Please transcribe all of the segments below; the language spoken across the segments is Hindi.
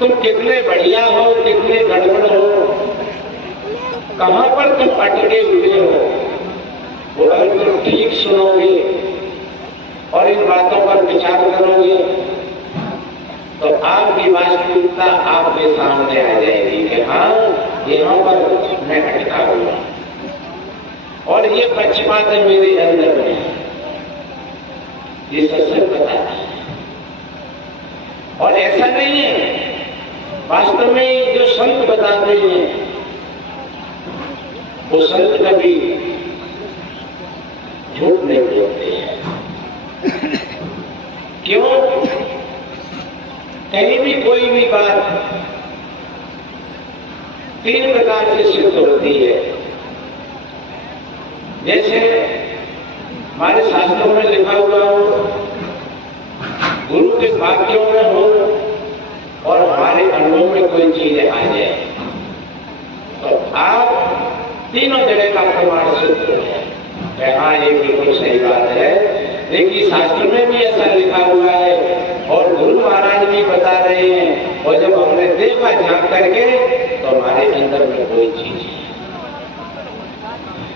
तुम कितने बढ़िया हो, कितने गड़बड़ हो, कहां पर तुम अटके हुए हो, ठीक सुनोगे और इन बातों पर विचार करोगे तो आपकी वास्तविकता आपके सामने आ जाएगी कि हाँ, यहाँ पर मैं अटका हुआ और ये पक्षपात है मेरे अंदर में, ये सत्संग बताता है। और ऐसा नहीं है, वास्तव में जो संत बताते हैं वो संत कभी झूठ नहीं बोलते हैं। क्यों? कहीं भी कोई भी बात 3 प्रकार से सिद्ध होती है। जैसे हमारे शास्त्रों में लिखा हुआ हो, गुरु के वाक्यों में हो और हमारे अनुभव में कोई चीज आ जाए तो आप तीनों जगह का प्रमाण सिद्ध हो जाए। हाँ, ये बिल्कुल सही बात है। लेकिन शास्त्र में भी ऐसा लिखा हुआ है और गुरु महाराज भी बता रहे हैं, और जब हमने देखा झांक करके तो हमारे अंदर में कोई चीज है।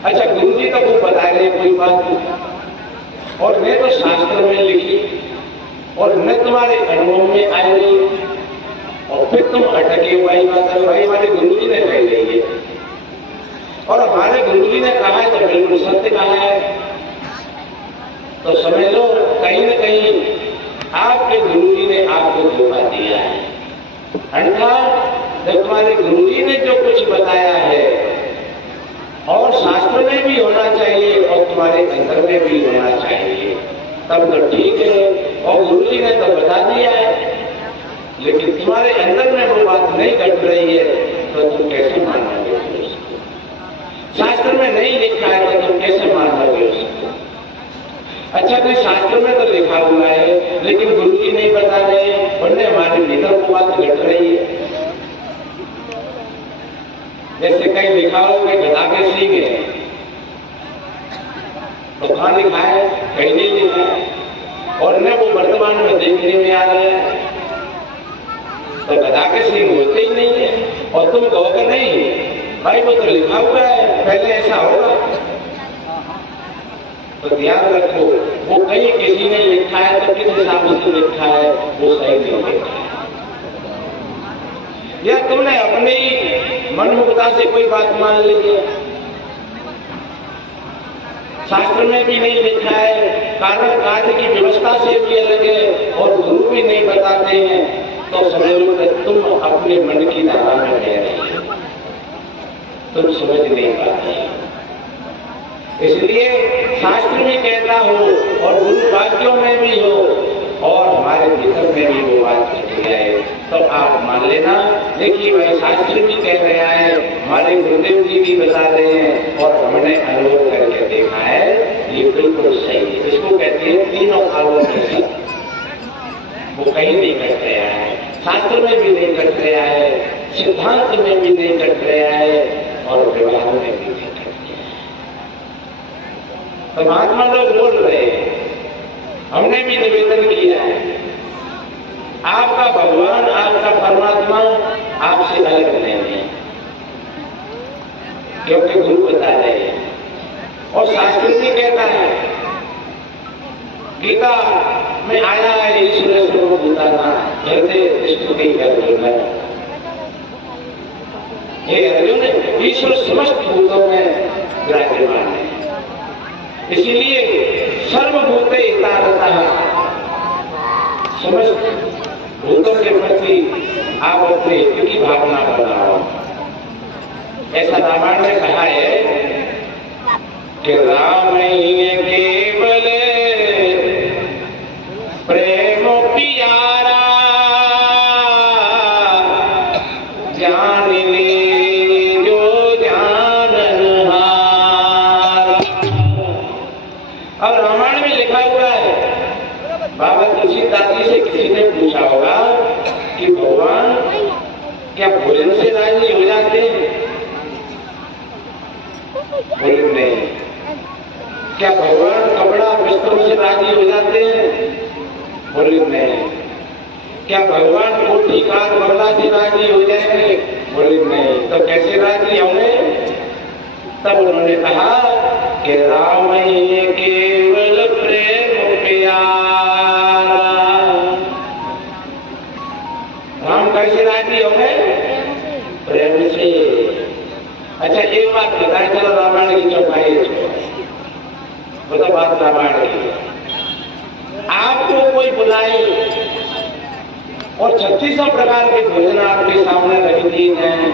अच्छा, गुरु जी तो वो बता रहे कोई बात, और मैं तो शास्त्र में लिखी और मैं तुम्हारे अनुभव में आई और फिर तुम अटके वही बात है। भाई, हमारे गुरु जी ने कह ली है और हमारे गुरु जी ने कहा है तो बिल्कुल सत्य कहा है, तो समझ लो कहीं न कहीं आपके गुरु जी ने आपको धोखा दिया है। अर्थात जब तुम्हारे गुरु जी ने जो कुछ बताया है और शास्त्र में भी होना चाहिए और तुम्हारे अंदर में भी होना चाहिए, तब तो ठीक है। और गुरु जी ने तो बता दिया है, लेकिन तुम्हारे अंदर में वो बात नहीं घट रही है तो तुम कैसे मानोगे उसको? शास्त्र में नहीं लिखा है तो तुम कैसे मानोगे उसको? अच्छा, कोई शास्त्र में तो लिखा हुआ है लेकिन गुरु जी नहीं बता रहे, उन्हें हमारे भीतर वो बात घट रही है। जैसे कहीं लिखा हो कि गधा के सींग है, तो कहाँ लिखा है? कहीं नहीं लिखा है, और न वो वर्तमान में देखने में आ रहा है, तो गधा के सींग होते ही नहीं है। और तुम कहोगे नहीं भाई, वो तो लिखा हुआ है, पहले ऐसा होगा। तो ध्यान रखो, वो कहीं किसी ने लिखा है तो किस हिसाब से लिखा है वो सही नहीं लिखा है, या तुमने अपनी मनमुक्ता से कोई बात मान ली है। शास्त्र में भी नहीं लिखा है, कारण कार्य की व्यवस्था से भी अलग है और गुरु भी नहीं बताते हैं, तो समझ लो कि तुम अपने मन की धारा में रह रहे हो, तुम समझ नहीं पाते। इसलिए शास्त्र में कहता हो और गुरु वाक्यों में भी हो और हमारे भीतर में भी वो बात घट जाए तो आप मान लेना। देखिए, वह शास्त्र भी कह रहा है, हमारे गुरुदेव जी भी बता रहे हैं और हमने अनुभव करके देखा है, ये बिल्कुल सही है। इसको कहते हैं तीनों कालों में सत्य। वो कहीं नहीं घट रहा है, शास्त्र में भी नहीं घट रहा है, सिद्धांत में भी नहीं घट रहा है और व्यवहार में भी नहीं घट रहा है। तो महात्मा लोग बोल रहे हैं, हमने भी निवेदन किया है, आपका भगवान, आपका परमात्मा आपसे अलग नहीं है, क्योंकि गुरु बता रहे हैं और शास्त्र भी कहता है, गीता में आया है ईश्वर सर्वभूतानां हृदय स्तुति अर्जुन। ये अर्जुन, ईश्वर समस्त भूतों में विराजमान है, इसीलिए सर्वभूते हितारतः, समस्त भूतों के प्रति आप अपने हित की भावना बनाओ। ऐसा रामायण में कहा है कि राम ही केवल प्रेम प्यारा, जान ले जो जानहार। अब रामायण में लिखा हुआ है, बाबा तुलसीदास जी से किसी ने पूछा होगा कि भगवान क्या भोजन से राजी हो जाते हैं? बोले नहीं। क्या भगवान कपड़ा वस्त्रों से राजी हो जाते हैं? बोले नहीं। क्या भगवान कोठी कार बंगला से राजी हो जाएंगे? बोले नहीं। तो कैसे राजी होंगे? तब उन्होंने कहा कि राम ही के बात बताए, चलो रामायण की चौपाई वो तो बात रामायण की। आपको कोई बुलाए और 3600 प्रकार के भोजन आपके सामने रख दिए जाए,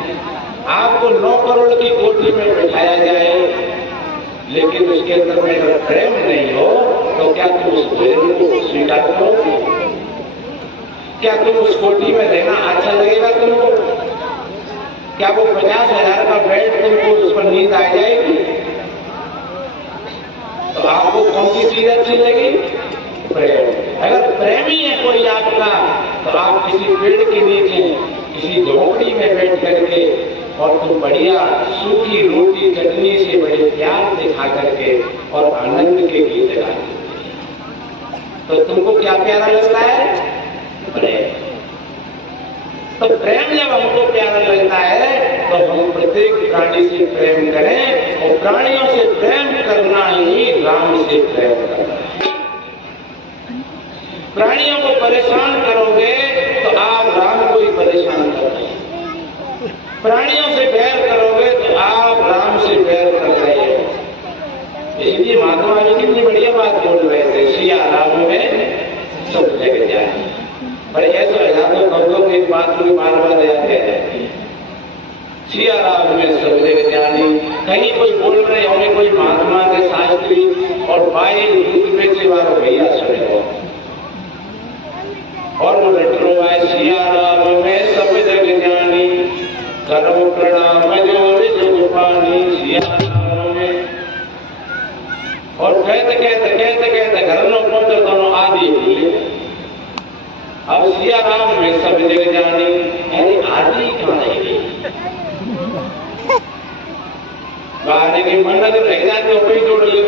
आपको 9 करोड़ की कोठी में बैठाया जाए, लेकिन उसके अंदर में अगर प्रेम नहीं हो तो क्या तुम उस भोजन को स्वीकार करोगे? क्या तुम उस कोठी में रहना अच्छा लगेगा तुमको? क्या वो 50,000 का बेड तुमको उस पर नींद आ जाएगी? तो आपको कौन सी चीज अच्छी लगी? प्रेम। अगर प्रेम ही है कोई आपका, तो आप किसी पेड़ के नीचे किसी झोपड़ी में बैठ करके और तुम बढ़िया सूखी रोटी चटनी से बड़े प्यार से खा करके और आनंद के गीत गाते, तो तुमको क्या प्यारा लगता है? प्रेम। तो प्रेम जब हमको प्यारा लगता है तो हम प्रत्येक प्राणी से प्रेम करें, और प्राणियों से प्रेम करना ही राम से प्रेम करना है। प्राणियों को परेशान करोगे तो आप राम को ही परेशान कर रहे हैं। प्राणियों से बैर करोगे तो आप राम से बैर कर रहे हो। इसलिए महात्मा जी कितनी बढ़िया बात बोल रहे थे, सिया राम में सब जगह जाए। पर ऐसा हजारों कौलों की बात को बार बार याद है, सिया राम में सब जगह जानी। कहीं कोई बोल रहे होंगे कोई महात्मा के शास्त्री और बाई दूध बेचे वालों भैया सुने हो, और वो लट रो आए, सिया राम में सब जग जानी, करो प्रणाम जोर जुग पानी, सिया राम में। और कहते कहते कहते कहते घर में पहुंचे दोनों आदि भूले। अब सिया राम में सब जग जानी, अरे आदि कहाँ रहेगी? बाहर की मंडल रह जाते हो कोई जोड़ ले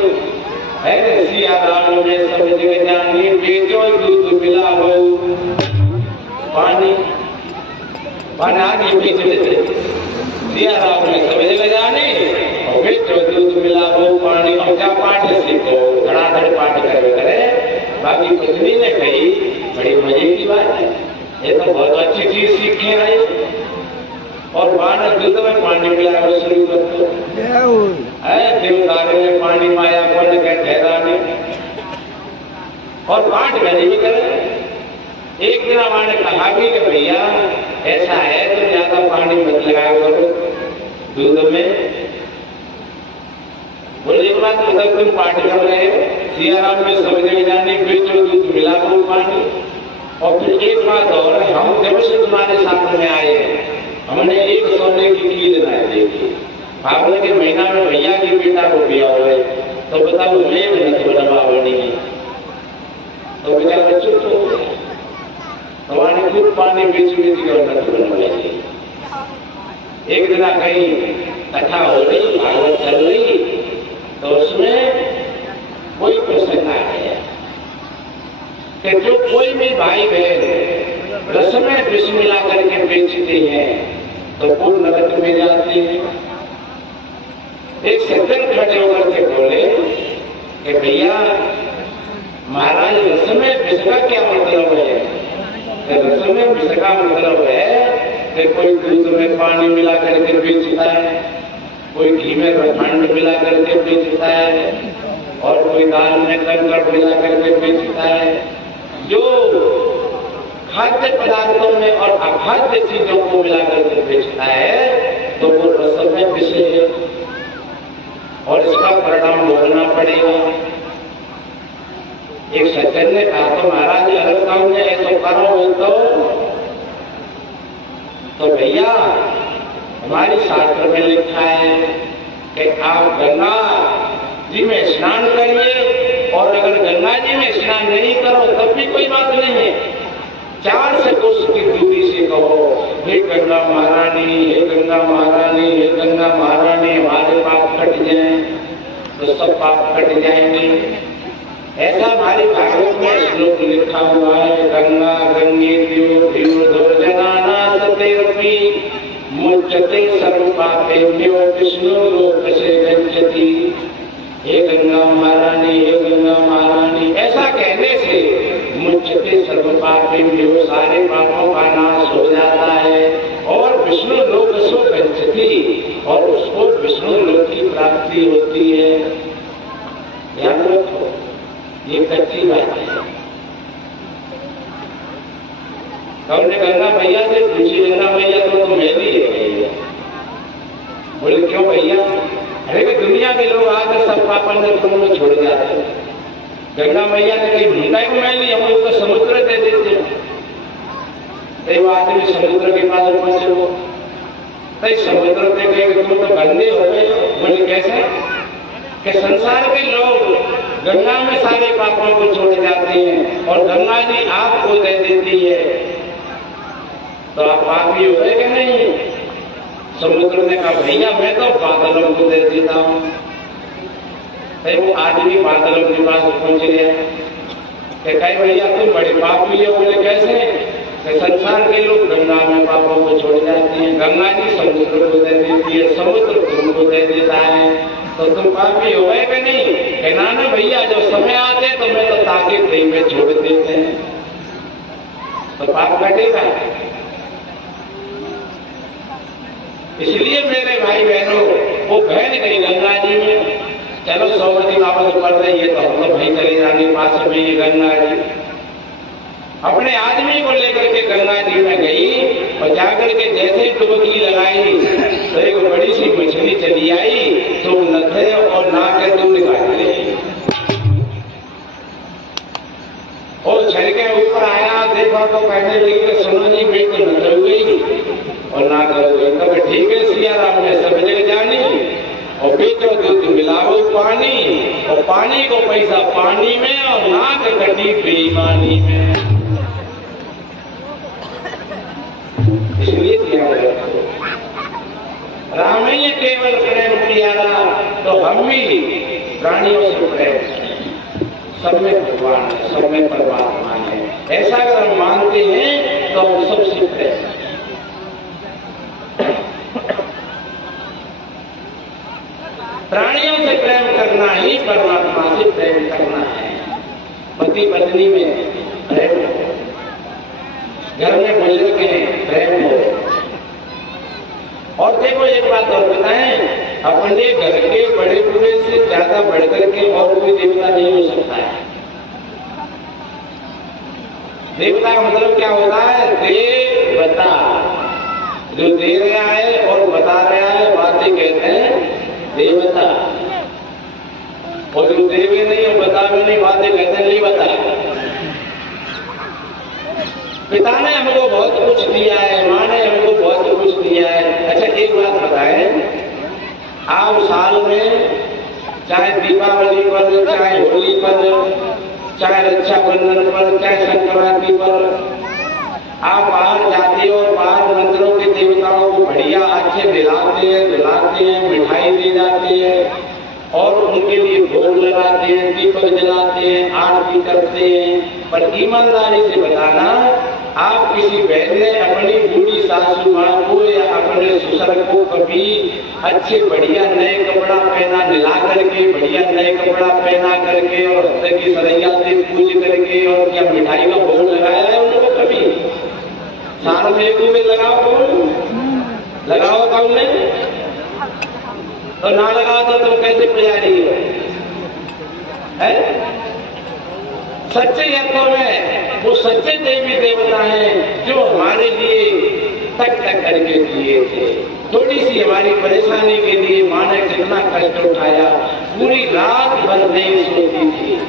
है। सिया राम में सब जग जानी, बेचो दूध मिलाओ पानी, आगे पीछे सिया राम में सब जगह जाने और बेचो दूध मिलाओ पानी। और क्या पाठ सीखो, धड़ाधड़ पाठ करे, बाकी कुछ भी नहीं कही। बड़ी मजे की बात है, ये तो बहुत अच्छी चीज सीखे रहे। और बानर दूध में पानी मिलाकर शुरू कर दो, देवदारे में पानी माया पड़ के ठहराने, और पाठ गली भी करें। एक दिन हमारे कहा भी कि भैया ऐसा है तो ज्यादा पानी मत लगाया करो दूध में। बोले एक बात मतलब तुम पाठ कर रहे हो, सिया राम में सब जगह जाने, बेचो दूध मिला करो पानी। और फिर एक बात और, हम जब से तुम्हारे साथ में आए हमने एक सोने की कील बनाई देखी। फागुन के महीना में भैया की बेटा को पिया हुए, तो बताओ मैं नहीं तो बना बनी, तो बेचारा चुप हो गया। हमारे खुद पानी बेच बेच के बनवाई। एक दिन कहीं कथा हो रही, भागवत चल रही, तो उसमें कोई प्रसंग आ गया कि जो कोई भी भाई बहन रस में विष मिला करके बेचते हैं तो वो नरक में जाते हैं। एक सज्जन खड़े होकर के बोले कि भैया महाराज रस में विष का क्या मतलब है? रस में विष का मतलब है कि कोई दूध में पानी मिला करके बेचता है, कोई घी में रिफाइंड मिला करके बेचता है, और कोई दाल में कंकड़ मिला करके बेचता है। जो खाद्य पदार्थों में और अखाद्य चीजों को मिला करके बेचता है तो वो रस में विष है, और इसका परिणाम भोगना पड़ेगा। एक सज्जन ने कहा तो महाराज अगर कहूंगे ऐसा करो तो भैया हमारी शास्त्र में लिखा है कि आप गंगा जी में स्नान करिए, और अगर गंगा जी में स्नान नहीं करो तब भी कोई बात नहीं है। 400 कोस की दूरी से कहो, हे गंगा महारानी, हे गंगा महारानी, हे गंगा महारानी, हमारे पाप कट जाए, तो सब पाप कट जाएंगे। ऐसा हमारी भागवत में श्लोक लिखा हुआ है, गंगा गंगे सतेरपि मुच्यते सर्व पापेभ्यो विष्णु लोक से गच्छति। हे गंगा महारानी, हे गंगा महारानी, ऐसा कहने से मुच्यते सर्व पापेभ्यो, सारे पापों का नाश हो जाता है और विष्णु लोक तमसो गच्छति और उसको विष्णु लोक की प्राप्ति होती है। ध्यान रखो, ये कच्ची बात है। हमने गंगा मैया से पूछी, गंगा मैया तो मेरी है। बोले क्यों भैया? अरे दुनिया के लोग आकर सब पापन में छोड़ जाते हैं। गंगा मैया ने कही भूखा को मैली, हम लोग तो समुद्र दे देते हैं। वो आदमी समुद्र के पास पहुंचे, वो समुद्र दे गए, तुम तो गंदे हो गए। बोले कैसे? कि संसार के लोग गंगा में सारे पापों को छोड़ जाते हैं और गंगा जी आपको दे देती है, तो आप पापी हो गए कि नहीं? समुद्र ने कहा भैया मैं तो बादलों को दे देता हूं। वो आदमी बादलों के पास पहुंच गया कि कहे भैया तुम बड़े पापी हो। बोले कैसे? कि संसार के लोग गंगा में पापों को छोड़ जाते हैं, गंगा जी समुद्र को दे देती है, समुद्र तुमको दे देता है, तो तुम पापी हो गए कि नहीं? कि ना भैया, जो समय आते तो मैं तो ताकि दे में छोड़ देते हैं, तो पाप कटेगा। इसलिए मेरे भाई बहनों, वो बहन गई गंगा जी में, चलो सौमती वापस पड़ रही है तो हम तो भाई चले जाने पास में ये गंगा जी। अपने आदमी को लेकर के गंगा जी में गई और जाकर के जैसे डुबकी लगाई तो एक बड़ी सी मछली चली आई, तो नथे और नाक के दूर निकाल ले और छड़के ऊपर आया, देखो तो कहने लगी कि सुनो जी मैं तो नथ गई और नाक लग गई। तब ठीक है सिया राम ने सब जगह जानी और पीछो दूध मिलाओ पानी और पानी को पैसा पानी में और नाक कटी बेईमानी में। इसलिए ध्यान रखो, राम ही केवल प्रेम प्यारा, तो हम भी प्राणियों से प्रेम, सब में भगवान है, सब में परमात्मा है, ऐसा अगर हम मानते हैं तो हम सबसे प्रेम। प्राणियों से प्रेम करना ही परमात्मा से प्रेम करना है। पति पत्नी में प्रेम हो, घर में बुजुर्ग हैं प्रेम हो। और देखो एक बात और बताएं, अपने घर के बड़े बूढ़े से ज्यादा बढ़कर के और कोई देवता नहीं हो सकता है। देवता का मतलब क्या होता है? देवता, जो दे रहा है और बता रहा है बातें कहते हैं देवता, और जो देवे नहीं और बता भी नहीं बातें कहते हैं नहीं बता। पिता ने हमको बहुत कुछ दिया है, माँ ने हमको बहुत कुछ दिया है। अच्छा एक बात बताएं, आप साल में चाहे दीपावली पर, चाहे होली पर, चाहे रक्षाबंधन पर, चाहे संक्रांति पर आप बाहर जाते हो और बाहर मंदिरों के देवताओं को बढ़िया अच्छे दिलाते हैं, दिलाते हैं, मिठाई दे जाते हैं और उनके लिए भोग लगाते हैं, दीपक जलाते हैं, आरती करते हैं। पर ईमानदारी से बताना, आप किसी बहन ने अपनी बूढ़ी सासू माँ को या अपने ससुर को कभी अच्छे बढ़िया नए कपड़ा पहना दिला करके, बढ़िया नए कपड़ा पहना करके और हफ्ते की सरैया से पूज करके और क्या मिठाई का भोग लगाया है उनको? कभी साल में एक में लगाओ, लगाओ कब में तो ना लगाओ तो तुम कैसे पुजारी हो? सच्चे अर्थों में वो सच्चे देवी देवता हैं जो हमारे लिए तक करके दिए थे। थोड़ी सी हमारी परेशानी के लिए माँ ने कितना कष्ट उठाया, पूरी रात भर नहीं सोती थी,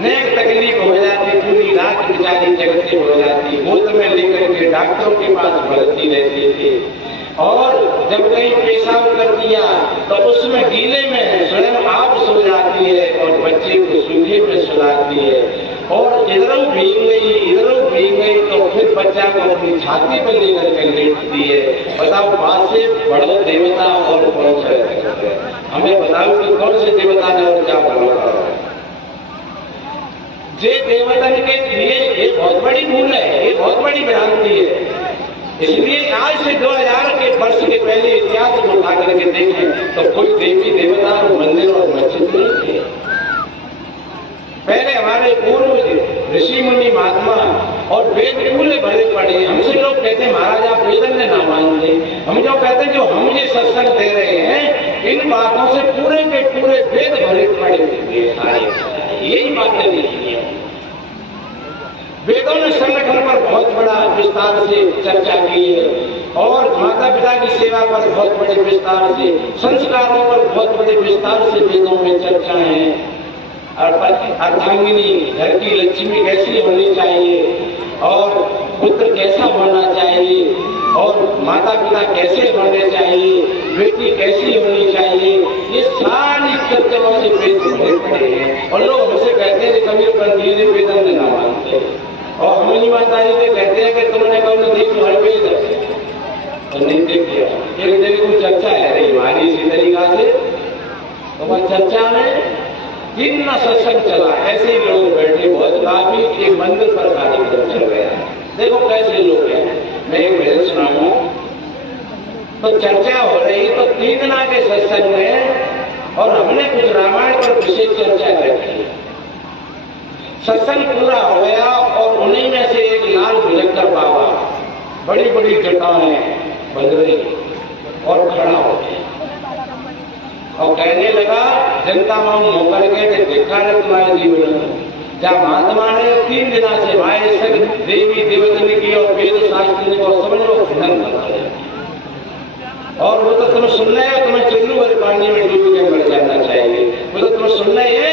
नेक तकलीफ हो जाती, पूरी रात बेचारी जगती हो जाती, गोद में लेकर के डॉक्टरों के पास भर्ती रहती थी। और जब कहीं पेशाब कर दिया तो उसमें गीले में स्वयं आप सो जाती है और बच्चे को सूखे में सुलाती है, और इधरों भीग गई इधरों भीग गई तो फिर बच्चा को अपनी छाती पर लेकर के लेटती है। बताओ बात से बड़ो देवता और कौन सा है? हमें बताओ कि कौन से देवता ने और क्या बोला? जे देवता के लिए ये बहुत बड़ी भूल है, ये बहुत बड़ी भ्रांति है। इसलिए आज से 2000 के वर्ष के पहले इतिहास को उठा करके देखें तो कोई देवी देवता और मंदिर और मस्जिद नहीं थे। पहले हमारे पूर्व ऋषि मुनि महात्मा और वेद पूरे भरे पड़े। हमसे लोग कहते हैं महाराज आप वेदन ने ना मानते। हम जो कहते हैं जो हम ये सत्संग दे रहे हैं इन बातों से पूरे के पूरे वेद भरे पड़े हुए। यही बातें लिखी है। वेदों ने संगठन पर बहुत बड़ा विस्तार से चर्चा की है और माता पिता की सेवा पर बहुत बड़े विस्तार से, संस्कारों पर बहुत बड़े विस्तार से वेदों में चर्चा है। अर्धांगिनी घर की लक्ष्मी कैसी होनी चाहिए और पुत्र कैसा होना चाहिए और माता पिता कैसे होने चाहिए, बेटी कैसी होनी चाहिए, ये सारी चर्चाओं से वेद भरे पड़े हैं। और लोग हमसे कहते हैं कबीर पर धीरे वेदन ना मानते और हम ईमानदारी से कहते हैं कि तुमने कभी देखो हर वेद तो नहीं देख लिया। एक जगह कोई चर्चा है रही हमारी इसी तरीका से, तो वह चर्चा में कितना सत्संग चला, ऐसे ही लोग बैठे बहुत काफी एक मंदिर पर कार्यक्रम चल गया। देखो कैसे लोग हैं। मैं एक भजन सुनाऊंगा तो चर्चा हो रही तो 3 दिना के सत्संग में और हमने कुछ रामायण पर विशेष चर्चा रखी। सत्संग पूरा हो गया और उन्हीं में से एक लाल भुजंगर बाबा बड़ी बड़ी जटाएं बंध रही और खड़ा हो गया और कहने लगा जनता मां होकर के देखा है तुम्हारे जीवन में जब महात्मा ने 3 दिना से माए सग देवी देवतन की और वेद शास्त्र को समझ लो खंडन और वो तो तुम्हें सुनना है, तुम्हें चुल्लू भर पानी में डूब के मर जाना चाहिए। वो तो तुम्हें सुनना ही है।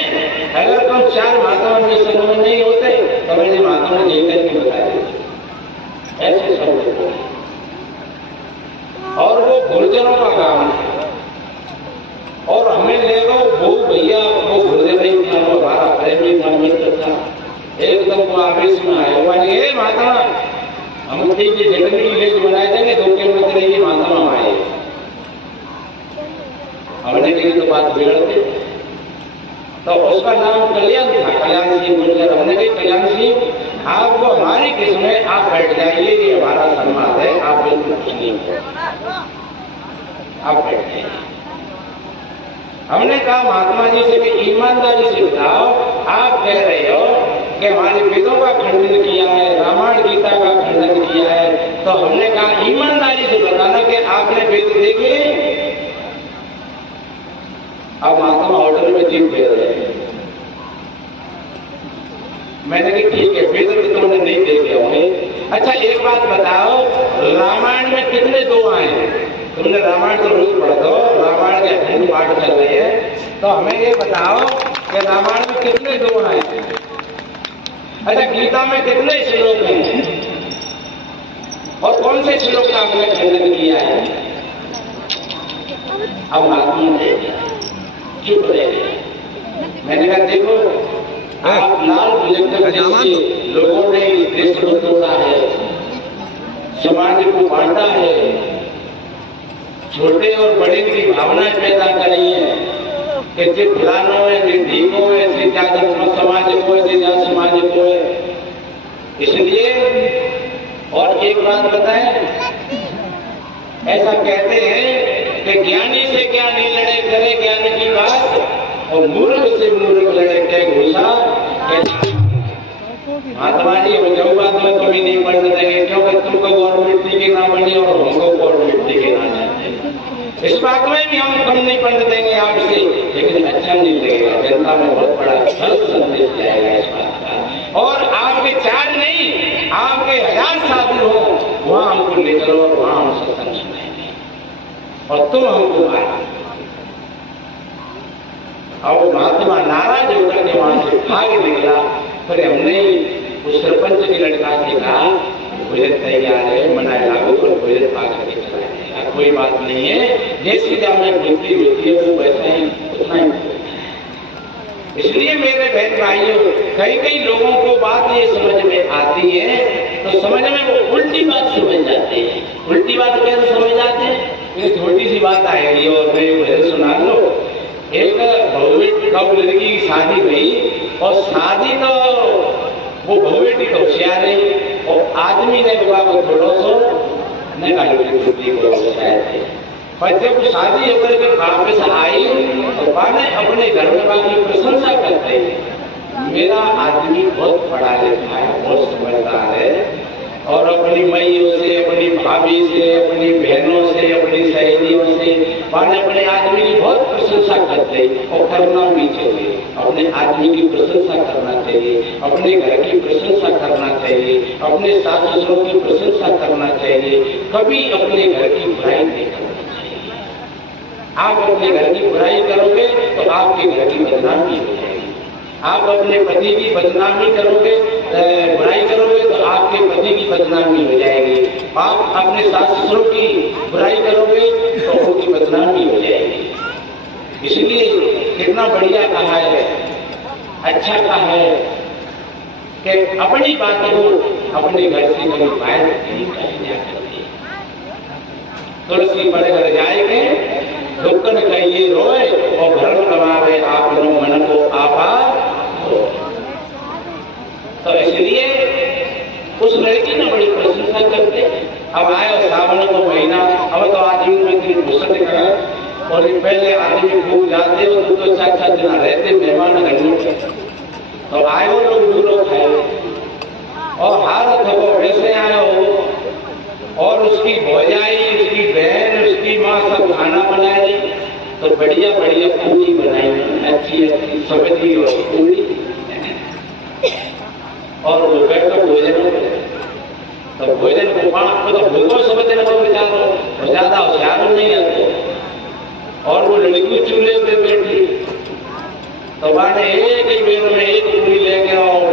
अगर तुम 4 महात्मा में संग में नहीं होते तो मेरी महात्मा ने जीवन की बता दी ऐसे समझो। और वो गुरुजनों का काम है और हमें ले गो वो भैया वो गुरुदेव नहीं था, वो हमारा प्रेमी था, मित्र था। एकदम वो आवेश में आए वाले महात्मा हम ठीक है जगत की लेज बनाए देंगे 2 किलोमीटर ये महात्मा आए। हमने कही तो बात बिगड़ती तो उसका नाम कल्याण था, कल्याण सिंह गुर्जर। हमने कही कल्याण सिंह आप वो हमारी किस्में आप बैठ जाइए, ये हमारा सम्मान है, आप बिल्कुल कुछ नहीं हो, आप बैठ जाइए। हमने कहा महात्मा जी से भी ईमानदारी से बताओ आप कह रहे हो कि हमारे वेदों का खंडन किया है, रामायण गीता का खंडन किया है, तो हमने कहा ईमानदारी से बताना कि आपने वेद देखे। अब महात्मा ऑर्डर में जीत दे रहे हैं। मैंने कहा ठीक है वेद तो तुमने नहीं देखे होंगे। अच्छा एक बात बताओ रामायण में कितने दोहा हैं? तुमने रामायण तो रोज पढ़ते हो, रामायण के अखंड पाठ कर रहे हैं, तो हमें ये बताओ कि रामायण में कितने दोहा हैं? अच्छा गीता में कितने श्लोक हैं और कौन से श्लोक का हमने खंडन किया है? अब महात्मा ने चुप रहे। मैंने कहा देखो आप लाल भुजंगर जैसे लोगों ने इस देश को तोड़ा है, समाज को बांटा है, छोटे और बड़े की भावनाएं पैदा कर रही है कि जे फलानो है, जे ढीको है, जे ज्यादा समाज को है, जे ज्यादा समाज को है। इसलिए और एक बात बताएं, ऐसा कहते हैं कि ज्ञानी से ज्ञानी लड़े करे ज्ञान की बात और मूर्ख से मूर्ख लड़े कह घुसा। महात्मा जी जो बात में कभी नहीं पढ़ने देंगे क्योंकि तुमको गवर्नमेंट के ना बने और हमको गवर्नमेंट के ना जाते। इस बात में भी हम कम नहीं पढ़ने देंगे आपसे, लेकिन अच्छा नहीं लगेगा। जनता में बहुत बड़ा गलत संदेश जाएगा इस बात का। और आपके 4 नहीं आपके 1000 साधु हो वहां हमको ले चलो और वहां हम सत्संग सुनाएंगे और तुम हमको मारो। और महात्मा नाराज होकर के वहां से भाग निकला। फिर हमने उस सरपंच के लड़का से कहा भोजन तैयार है, मना लागू और भोजन पाकर के चला जाएगा, कोई बात नहीं है। जैसी जब में वृद्धि होती है वो वैसा ही उतना ही। इसलिए मेरे बहन भाइयों कई लोगों को बात ये समझ में आती है तो समझ में वो उल्टी बात समझ जाते हैं। उल्टी बात कैसे समझ जाते हैं? ये छोटी सी बात आएगी और मैं भजन सुना लो। एक बहु लड़की की शादी हुई और शादी तो वो बहु बेटी तो होशियार रही और आदमी ने बाबा को थोड़ा सो छुट्टी को पर जब शादी होकर के वापस आई तो बाबा ने अपने घर में बाकी प्रशंसा करते हैं मेरा आदमी बहुत पढ़ा लिखा है, बहुत समझदार है, और अपनी मैयों से, अपनी भाभी से, अपनी बहनों से, अपनी सहेलियों से माने अपने आदमी की बहुत प्रशंसा करते और करना भी चाहिए। अपने आदमी की प्रशंसा करना चाहिए, अपने घर की प्रशंसा करना चाहिए, अपने सास ससुरों की प्रशंसा करना चाहिए, कभी अपने घर की बुराई नहीं करनी चाहिए। आप अपने घर की बुराई करोगे तो आपके घर की बदनामी हो जाएगी। आप अपने पति की बदनामी करोगे, बुराई करोगे तो आपके पति की बदनामी हो जाएगी। आप अपने सास ससुरों की बुराई करोगे तो उनकी बदनामी हो जाएगी। इसलिए कितना बढ़िया कहा है, अच्छा कहा है कि अपनी बात को अपने घर से कभी बाहर नहीं कहना चाहिए। तुलसी पढ़ कर जाएंगे, दुखन कहिए रोए और भरण कमावे आप मन को आपा। तो इसलिए उस लड़की ने बड़ी प्रशंसा करते। अब आया सावन को महीना, अब तो आदमी में घुसट है, और पहले आदमी खूब जाते हो तो 4-4 दिन रहते मेहमान घर में, तो आयो लोग दूरों खाए और हालत हो वैसे आयो हो, और उसकी भौजाई, उसकी बहन, उसकी माँ सब खाना बनाए, तो बढ़िया बढ़िया पूरी बनाई, अच्छी अच्छी सब्जी और पूरी, और वो बैठकर भोजन, तो भोजन को पाँच तो भूखो समझने को बेचारो ज्यादा होशियार नहीं है, और वो लड़की चूल्हे पे बैठी, तो माने एक ही बेर में एक पूरी लेके और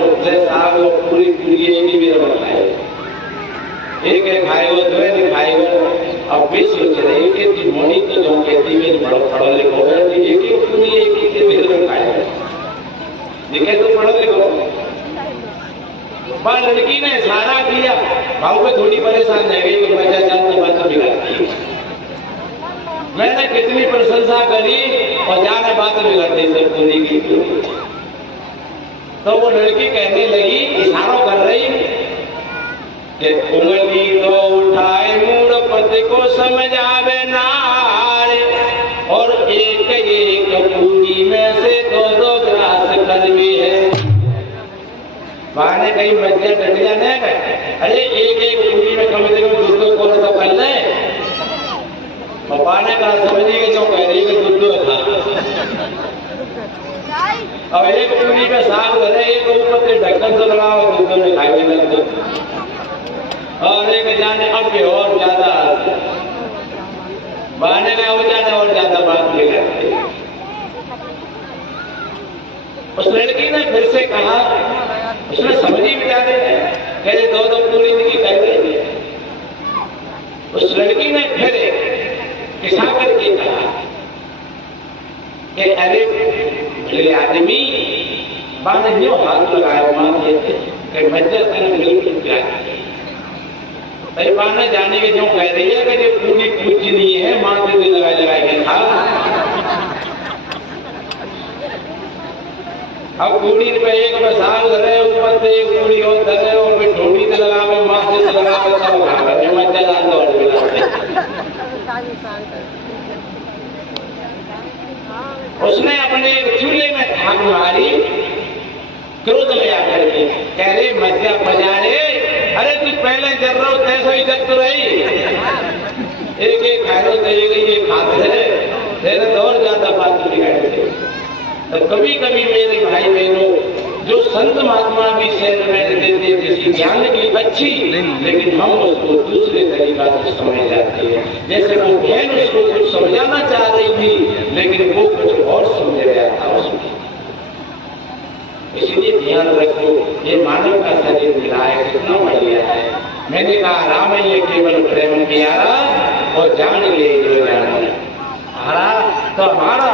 साग पूरी पूरी एक ही बेर में खाए, एक एक खाएगा, दो नहीं खाएगा। अब भी सोच रहे कि मोनी तो जो कहती है बड़ा पढ़ा लिखो है, एक ही पूरी एक ही बेर में खाएगा, लिखे तो पढ़ा लिखो। लड़की ने इशारा किया, भाव में थोड़ी परेशान रह गई कि बच्चा जानते बात बिगाड़ती है। मैंने कितनी प्रशंसा करी और जाने बात बिगड़ती सब पूरी की। तो वो लड़की कहने लगी, इशारों कर रही कि उंगली तो उठाए मूड पति को समझावे नार, और एक एक पूरी में से 2-2 ग्रास कलमी है। माने कहीं मध्य टटिया नहीं है, अरे एक एक पूरी में कम से कम 2-2 कोर तो कर ले। पापा ने कहा समझिए जो कह रही है 2-2 था। अब एक पूरी में साग धरे, एक ऊपर से ढक्कन से लगाओ, 2-2 में खाए लग दो, और एक जाने अब भी और ज्यादा बहाने में हो जाने और ज्यादा बात बिगड़ती। उस लड़की ने फिर से कहा, उसने समझी बेचारे कहे 2-2 पूरी की कर रही। उस लड़की ने फिर किसा करके कहा कि अरे मेरे आदमी बाने जो हाथ लगाया मान लेते कि मज्जा तन बिल्कुल क्या अरे बाने जाने के जो कह रही है कि पूरी पूजनी है, माथे से लगा के खा। अब पूरी पे एक में साग धरे, ऊपर से एक पूरी और धरे, और फिर ढोली से लगावे, माथे से लगावे, सब खावे मजा आता उसने अपने चूल्हे में आग मारी, क्रोध में आकर के कह रहे मध्या पजारे, अरे तू पहले जल रहा हो तैसो ही जब तो रही, एक एक खाए तो एक खाते है, तेरे तो और ज्यादा बात बिगाड़ते। तो कभी कभी मेरे भाई बहनों, जो संत महात्मा भी शहर में देते किसी ज्ञान की अच्छी, लेकिन हम उसको दूसरे तरीका से समझ जाते हैं। जैसे वो बहन उसको कुछ समझाना चाह रही थी, लेकिन वो कुछ और समझ रहा था उसमें। इसलिए ध्यान रखो, ये मानव का शरीर मिला है, कितना बढ़िया है। मैंने कहा राम ये केवल प्रेम प्यारा और जान ले जो जाना हरा, तो हमारा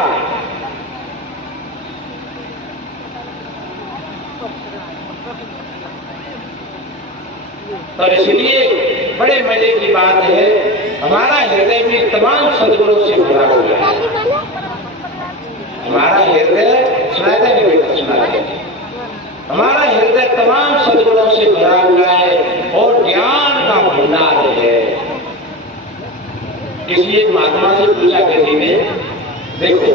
और इसलिए बड़े मजे की बात है, हमारा हृदय भी तमाम सदगुणों से भरा हुआ है। हमारा हृदय सुनाया था कि बेटा सुनाया, हमारा हृदय तमाम सदगुणों से भरा हुआ है और ज्ञान का भंडार है। इसलिए महात्मा से पूछा किसी ने, देखो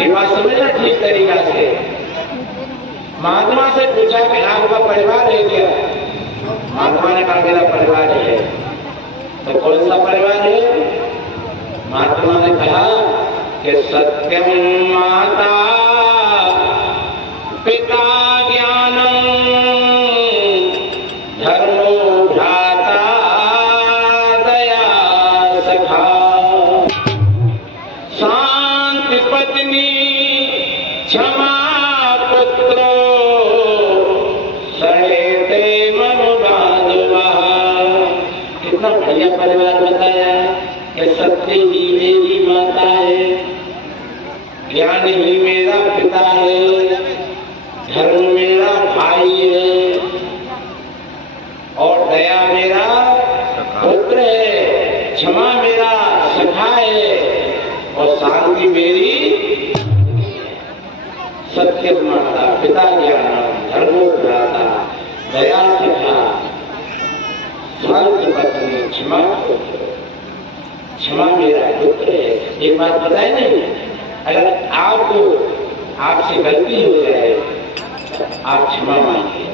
ये बात समझना ठीक तरीका से, महात्मा से पूछा कि आपका परिवार है क्या? महात्मा ने कहा मेरा परिवार है। तो कौन सा परिवार है? महात्मा ने कहा कि सत्यम माता पिता ज्ञानम धर्मो भ्राता दया सखा शांति पत्नी क्षमा पुत्रो सहेते मनुबांधवा। कितना बढ़िया परिवार बताया कि सत्य ही मेरी माता है, ज्ञान ही मेरा पिता है, धर्म मेरा भाई है और दया मेरा पुत्र है, क्षमा मेरा सखा है और शांति मेरी सत्य माता पिता ज्ञान धर्मो भ्राता दया सखा शांति पत्नी क्षमा पुत्र। क्षमा मेरा पुत्र है। एक बात बताए नहीं, अगर आपसे गलती हो जाए आप क्षमा मांगिए,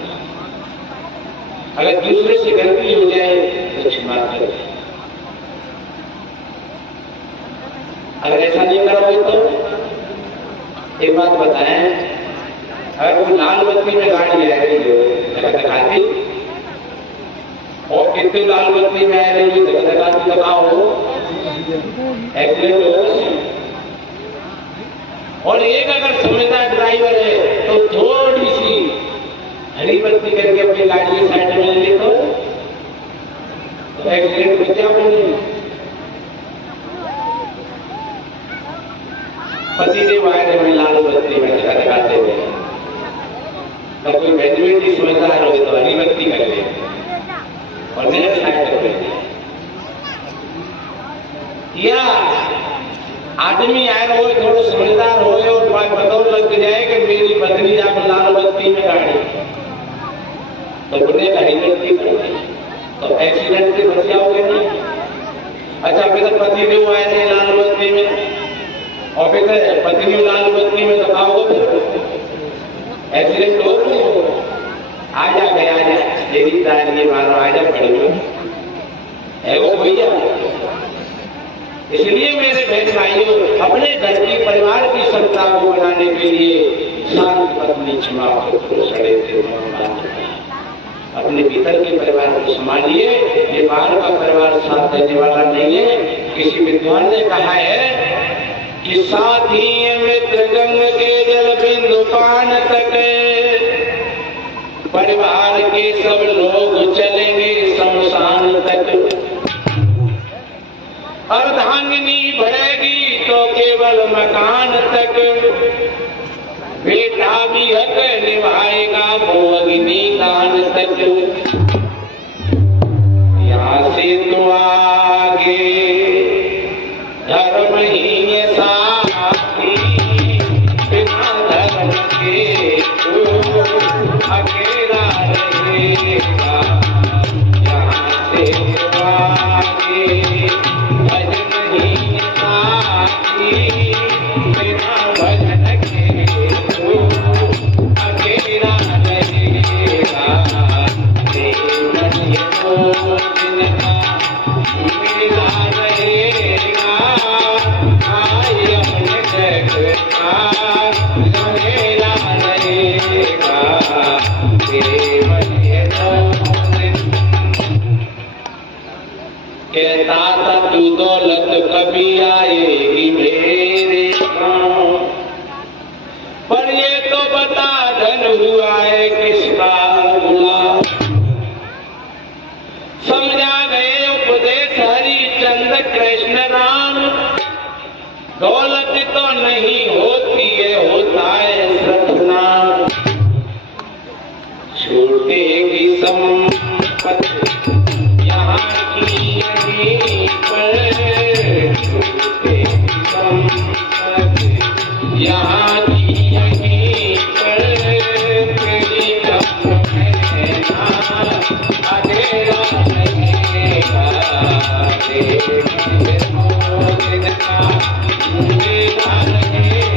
अगर दूसरे से गलती हो जाए तो क्षमा करें। अगर ऐसा नहीं करोगे तो एक बात बताएं, अगर वो लाल बत्ती में गाड़ी आ रही हो धकाती और कितने लाल बत्ती में आ रही हो धकाती लगाओ एक्सीडेंट हो। और एक अगर समझदार ड्राइवर है तो थोड़ी सी हरी बत्ती करके अपनी गाड़ी की साइड में ले तो एक्सीडेंट को क्या बोले। पतिदेव आए थे लाल बत्ती में लगाते हुए, तो कोई बेनिफिट समझदार हो तो हरी बत्ती कर ले और नेक्स्ट साइड कर ले। या आदमी आए हो थोड़ा समझदार हो और बात बताओ लग जाए कि मेरी पत्नी आप लाल बत्ती में गाड़ी तो बोले हरी बत्ती कर दी तो एक्सीडेंट से बच जाओगे ना। अच्छा फिर पतिदेव आए थे लाल बत्ती में और फिर पत्नी लाल बत्ती में दिखाओगे एक्सीडेंट हो आ जा गया यही ये मानो आ जा पड़ेगा है वो भैया। इसलिए मेरे बहन भाइयों अपने घर की परिवार की क्षमता को बनाने के लिए शांत पत्नी क्षमा सड़े थे अपने भीतर के परिवार को संभालिए। ये बाहर का परिवार साथ देने वाला नहीं है। किसी विद्वान ने कहा है कि साथी मित्र गंग के जल बिंदु पान तक परिवार के सब लोग चलेंगे शमशान तक। अर्धांगिनी बढ़ेगी तो केवल मकान तक बेटा भी हक निभाएगा वो अग्नि दान तक। यहाँ से तो आगे धर्म ही साथी बिना धर्म के तो अकेला रहेगा। यहाँ से तो आगे भजन ही साथी बिना भजन के तो अकेला रहेगा। देवन ये तो जिनका मिला रहेगा आय अपने जग का झमेला रहेगा। देवन ये तो कहता था तू दौलत कभी आएगी मेरे गाँव, पर ये तो बता धन हुआ है किसका गुलाम। समझा गए उपदेश हरिचंद्र कृष्ण राम, दौलत तो नहीं होती है होता है सतनाम। छूटेगी संपत्ति यहाँ की यहीं पर, छूटेगी संपत्ति यहाँ की यहीं पर। तेरी कम है ना अंधेरा रहेगा। देखेंगे तो दिन का अंधेरा रहेगा।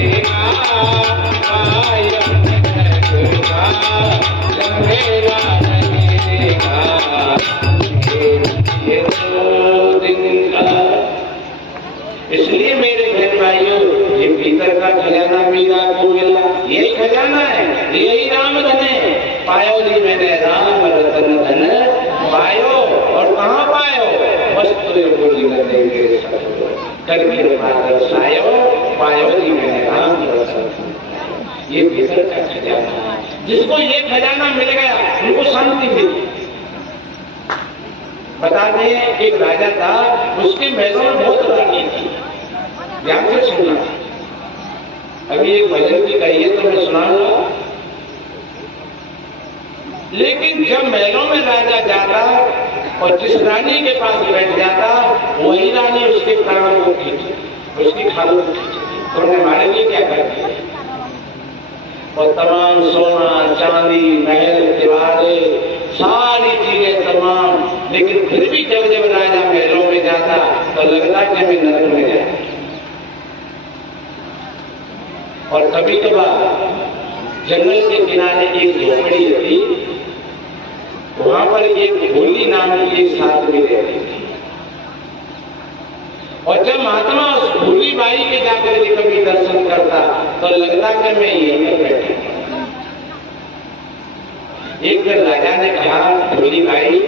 यही राम धने पायो जी मैंने राम रतन धन पायो। और कहाँ पायो? वस्तु बोली लगे मेरे सतगुरु करके मात्र सायो पायो जी मैंने राम रतन। ये भीतर का खजाना, जिसको ये खजाना मिल गया उनको शांति मिली। बता दें, एक राजा था, उसके महलों में बहुत रानी थी। ध्यान से सुनना, अभी एक भजन की कही है तो मैं सुनाऊंगा। लेकिन जब महलों में राजा जाता और जिस रानी के पास बैठ जाता, वही रानी उसके प्राणों को खींचती, उसकी खालों को खींचती। तो उन्हें हमारे लिए क्या करती है? और तमाम सोना चांदी महल दीवारे सारी चीजें तमाम, लेकिन फिर भी जब जब राजा महलों में जाता तो लगता कि मैं नरक में जाता। और कभी कभार जंगल के किनारे एक झोपड़ी थी, वहां पर एक भोली नाम की एक साधवी रहती थी। और जब महात्मा उस भोली बाई के जाकर के कभी दर्शन करता तो लगता कि मैं यहीं पर बैठा। एक दिन राजा ने कहा, भोली बाई,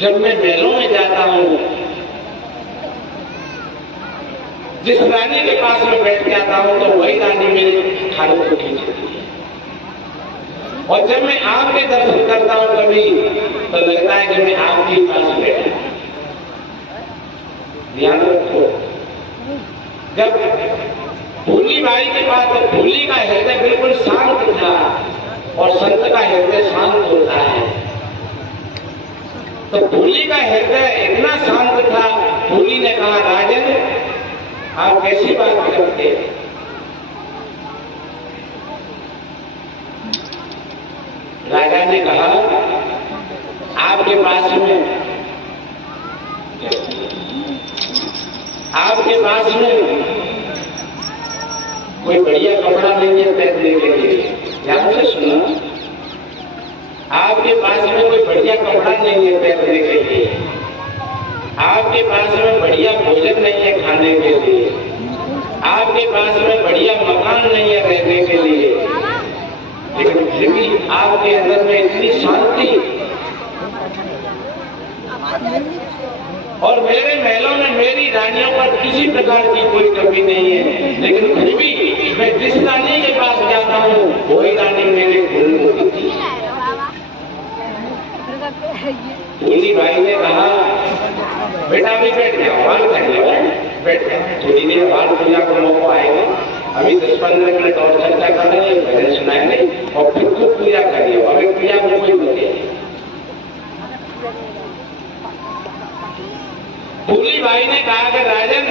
जब मैं महलों में जाता हूं, जिस रानी के पास में बैठ जाता हूं तो वही रानी मेरे खालों को खींचती है। और जब मैं आपके दर्शन करता हूं कभी तो लगता है कि मैं आपके पास बैठा। ध्यान रखो, जब भोली बाई के पास, तो भोली का हृदय बिल्कुल शांत था और संत का हृदय शांत होता है। तो भोली का हृदय इतना शांत था, भोली ने कहा, राजन आप कैसी बात करते हैं? राजा ने कहा, आपके पास में कोई बढ़िया कपड़ा नहीं है पहनने के लिए। ध्यान से सुना, आपके पास में कोई बढ़िया कपड़ा नहीं है पहनने के लिए, आपके पास में बढ़िया भोजन नहीं है खाने के लिए, आपके पास में बढ़िया मकान नहीं है रहने के लिए, लेकिन फिर भी आपके अंदर में इतनी शांति। और मेरे महलों में मेरी रानियों पर किसी प्रकार की कोई कमी नहीं है, लेकिन फिर भी मैं जिस रानी के पास जाता हूँ वही रानी मेरे गुरु होती है। भोली भाई ने कहा, बेटा अभी बैठ जाओ, बाल कर लो, बैठ जाओ, थोड़ी देर बाद पूजा का मौका आएगा, अभी 10-15 मिनट और चर्चा कर रहे हैं, भजन सुनाएंगे और फिर खूब पूजा करिए। अभी पूजा में कोई बचे। भोली भाई ने कहा कि राजन,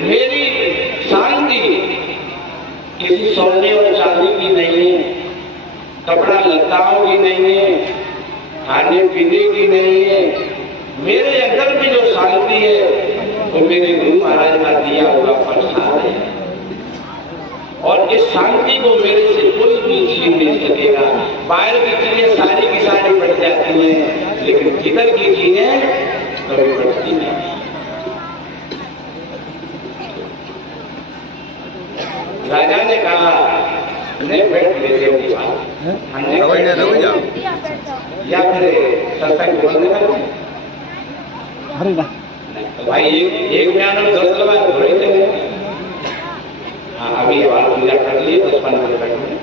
मेरी शांति किसी सोने और चांदी की नहीं है, कपड़ा लताओं की नहीं है, खाने पीने की नहीं है, मेरे अंदर की जो शांति है वो मेरे गुरु महाराज का दिया हुआ प्रसाद है। और इस शांति को मेरे से कोई भी छीन नहीं सकेगा। बाहर की चीजें सारी की सारी बढ़ जाती हैं, लेकिन भीतर की चीजें कभी बढ़ती नहीं। राजा ने कहा, नहीं बैठ लेते हो या फिर सत्संग बोलने का? भाई एक बयान में 10 लोग थोड़े थे। हाँ, अभी पूजा कर लिए 10-15 मिनट।